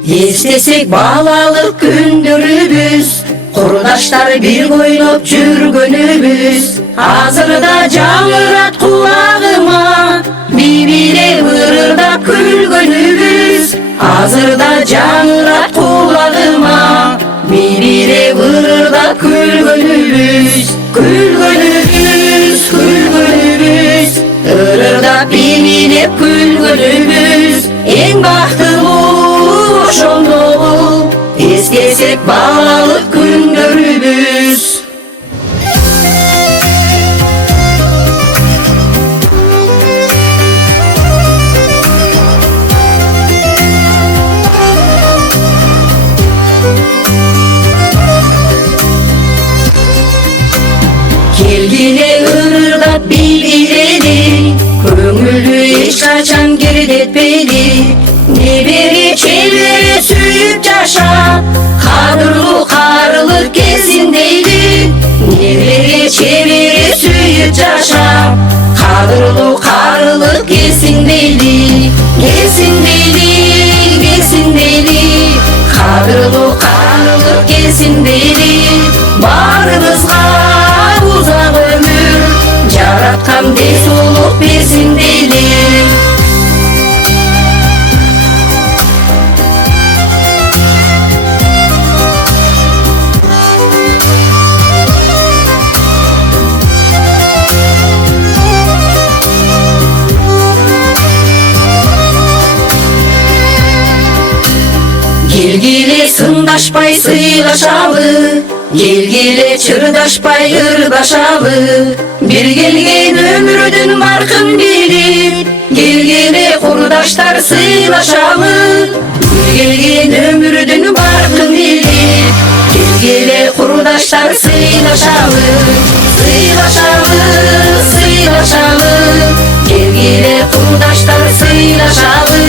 Естесек балалық күндөрүбүз, курдаштар бир ойлоп жүргөнүбүз. Азырда жаңырат кулагыма, бибире ырырдап күлгөнүбүз. Азырда жаңырат кулагыма, бибире ырырдап күлгөнүбүз. Күлгөнүбүз, күлгөнүбүз, ырырдап бибилеп күлгөнүбүз. Эң бактылуу ошондогу, эстесек балалык күндөрүбүз. Келгиле ырырдап бибилели, көңүлдү эч качан кердетпейли. Небере чебере сүйүп жаша, кадырлуу карылык келсин дейли. Небере чебере сүйүп жаша, кадырлуу карылык келсин дейли. Келсин дейли, келсин дейли, кадырлуу карылык келсин дейли. Баарыбызга узак өмүр, жараткан денсаулык берсин дейли. Келгиле сындашпай сыйлашалы, келгиле чырдашпай ырдашалы. Бир келген өмүрдүн баркын билип, келгиле курдаштар сыйлашалы. Бир келген өмүрдүн баркын билип, келгиле курдаштар сыйлашалы. Сыйлашалы, сыйлашалы, келгиле курдаштар сыйлашалы.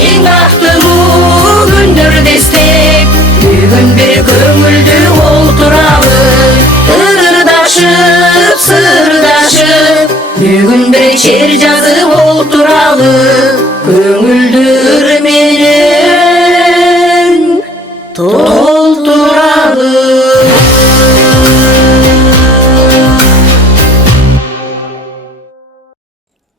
Эң бактылуу күндөрдө эстеп, бүгүн бир көңүлдү олтуралы. Ырдашып, сырдашып, бүгүн бир чер жазып олтуралы. Көңүлдү ыр менен